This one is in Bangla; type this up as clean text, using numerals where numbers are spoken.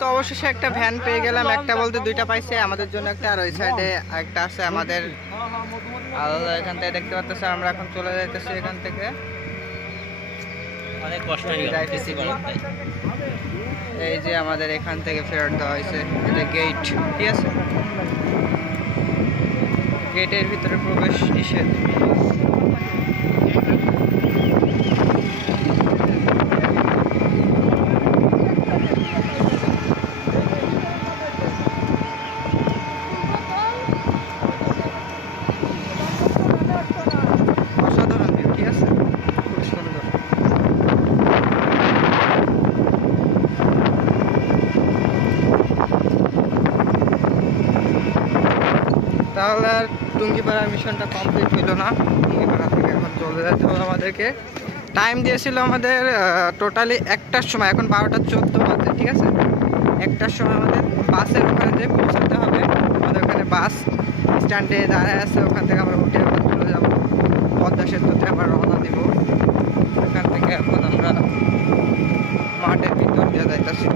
তো অবশেষে একটা ভ্যান পেয়ে গেলাম, একটা বলতে দুইটা পাইছে আমাদের জন্য একটা, আর ওই সাইডে একটা আছে আমাদের। এখান থেকে দেখতে পাচ্ছেন আমরা এখন চলে যাইতেছি এখান থেকে, অনেক কষ্ট হয়ে গেল যাইতেছি। এই যে আমাদের এখান থেকে ফেরত দেওয়া হয়েছে, এই যে গেট, ঠিক আছে, গেটের ভিতরে প্রবেশ নিষেধ। অসাধারণ ভিউ, ঠিক আছে, খুব সুন্দর। তাহলে আর টুঙ্গিপাড়ার মিশনটা কমপ্লিট হইল না। টুঙ্গিপাড়া থেকে এখন চলে যেতে হবে আমাদেরকে। টাইম দিয়েছিল আমাদের টোটালি 1টার সময়, এখন 12টা 14 বাজে, ঠিক আছে। 1টার সময় আমাদের বাসের ওখানে যেয়ে পৌঁছাতে হবে। আমাদের ওখানে বাস স্ট্যান্ডে দাঁড়ায় আছে, ওখান থেকে আমরা উঠে আবার চলে যাবো পদ্মা সেতুতে, আবার রওনা দিব। ওখান থেকে এখন আমরা মাঠের ভিতর দিয়ে যাইতেছি।